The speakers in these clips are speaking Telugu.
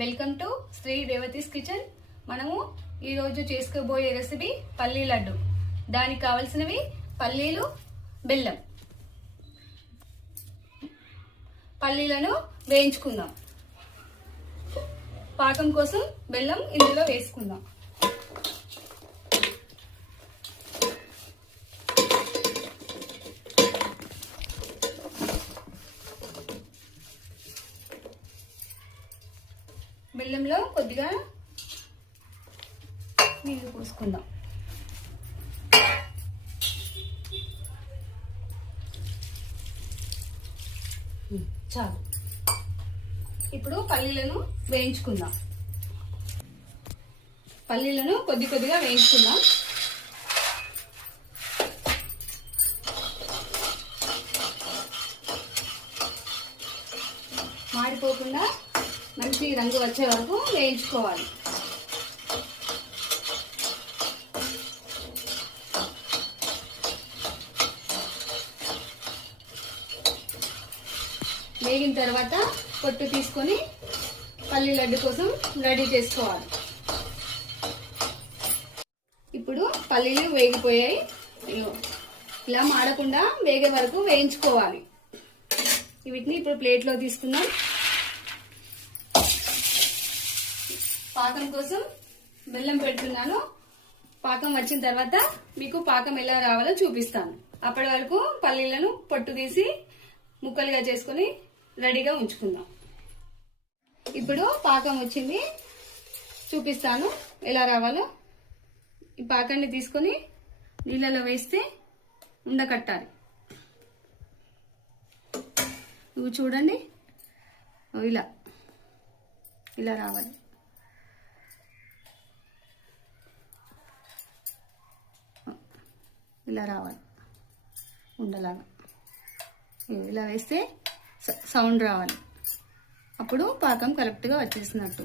Welcome to Shri Revathi's kitchen. మనము ఈరోజు చేసుకోబోయే రెసిపీ పల్లీ లడ్డు. దానికి కావలసినవి పల్లీలు, బెల్లం. పల్లీలను వేయించుకుందాం. పాకం కోసం బెల్లం ఇందులో వేసుకుందాం. బెల్లంలో కొద్దిగా నీళ్ళు పోసుకుందాం. చాలు. ఇప్పుడు పల్లీలను వేయించుకుందాం. పల్లీలను కొద్దిగా వేయించుకుందాం. మాడిపోకుండా మంచి రంగు వచ్చే వరకు వేయించుకోవాలి. వేగిన తర్వాత పొట్టు తీసుకొని పల్లి లడ్డు కోసం రెడీ చేసుకోవాలి. ఇప్పుడు పల్లీలు వేగిపోయాయి. ఇలా మాడకుండా వేగే వరకు వేయించుకోవాలి. వీటిని ఇప్పుడు ప్లేట్లో తీసుకుందాం. పాకం కోసం బెల్లం పెడుతున్నాను. పాకం వచ్చిన తర్వాత మీకు పాకం ఎలా రావాలో చూపిస్తాను. అప్పటి వరకు పల్లీలను పొట్టు తీసి ముక్కలుగా చేసుకుని రెడీగా ఉంచుకుందాం. ఇప్పుడు పాకం వచ్చింది, చూపిస్తాను ఎలా రావాలో. ఈ పాకాన్ని తీసుకొని నీళ్ళలో వేస్తే ఉండకట్టాలి. ఇవి చూడండి, ఇలా రావాలి. ఇలా రావాలి ఉండలాగా. ఇలా వేస్తే సౌండ్ రావాలి. అప్పుడు పాకం కరెక్ట్గా వచ్చేసినట్టు.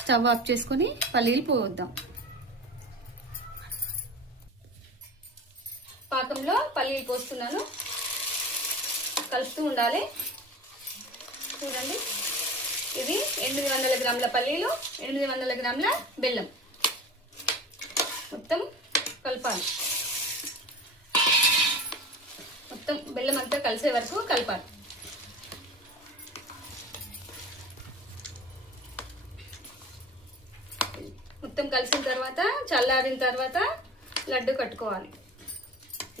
స్టవ్ ఆఫ్ చేసుకొని పల్లీలు పోద్దాం. పాకంలో పల్లీలు పోస్తున్నాను. కలుపుతూ ఉండాలి. చూడండి, ఇది 800 గ్రాముల పల్లీలు, 800 గ్రాముల బెల్లం. మొత్తం కలపాలి. మొత్తం బెల్లం అంతా కలిసే వరకు కలపాలి. మొత్తం కలిసిన తర్వాత చల్లారిన తర్వాత లడ్డు కట్టుకోవాలి.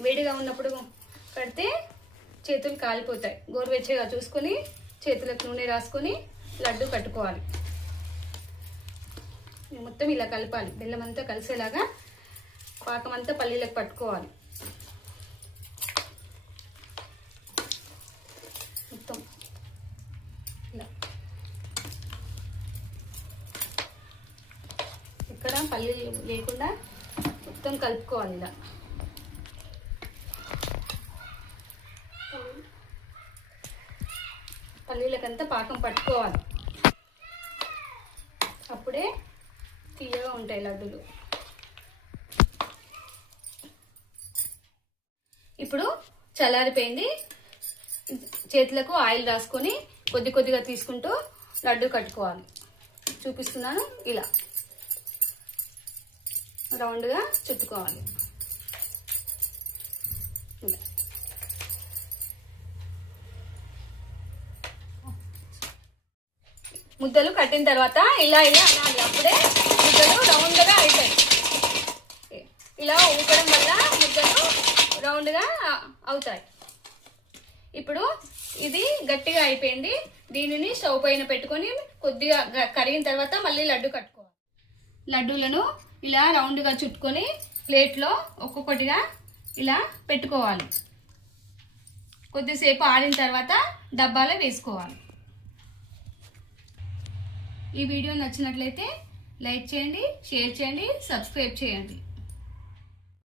వేడిగా ఉన్నప్పుడు కడితే చేతులు కాలిపోతాయి. గోరువెచ్చగా చూసుకొని చేతులకు నూనె రాసుకొని లడ్డు కట్టుకోవాలి. మొత్తం ఇలా కలపాలి. బెల్లం అంతా కలిసేలాగా పాకం అంతా పల్లీలకు పట్టుకోవాలి. మొత్తం ఇలా ఇక్కడ పల్లీలు లేకుండా మొత్తం కలుపుకోవాలి. ఇలా పల్లీలకంతా పాకం పట్టుకోవాలి. అప్పుడే తీయగా ఉంటాయి లడ్డూలు. ఇప్పుడు చల్లారిపోయింది. చేతులకు ఆయిల్ రాసుకొని కొద్దిగా తీసుకుంటూ లడ్డు కట్టుకోవాలి. చూపిస్తున్నాను. ఇలా రౌండ్గా చుట్టుకోవాలి. ముద్దలు కట్టిన తర్వాత ఇలా అనాలి. అప్పుడే ముద్దలు రౌండ్గా అవుతాయి. ఇలా ఊపడం వల్ల ముద్దలు రౌండ్గా అవుతాయి. ఇప్పుడు ఇది గట్టిగా అయిపోయింది. దీనిని స్టవ్ పైన పెట్టుకొని కొద్దిగా కరిగిన తర్వాత మళ్ళీ లడ్డు కట్టుకోవాలి. లడ్డూలను ఇలా రౌండ్గా చుట్టుకొని ప్లేట్లో ఒక్కొక్కటిగా ఇలా పెట్టుకోవాలి. కొద్దిసేపు ఆరిన తర్వాత డబ్బాలో వేసుకోవాలి. ఈ వీడియో నచ్చినట్లయితే లైక్ చేయండి, షేర్ చేయండి, సబ్స్క్రైబ్ చేయండి.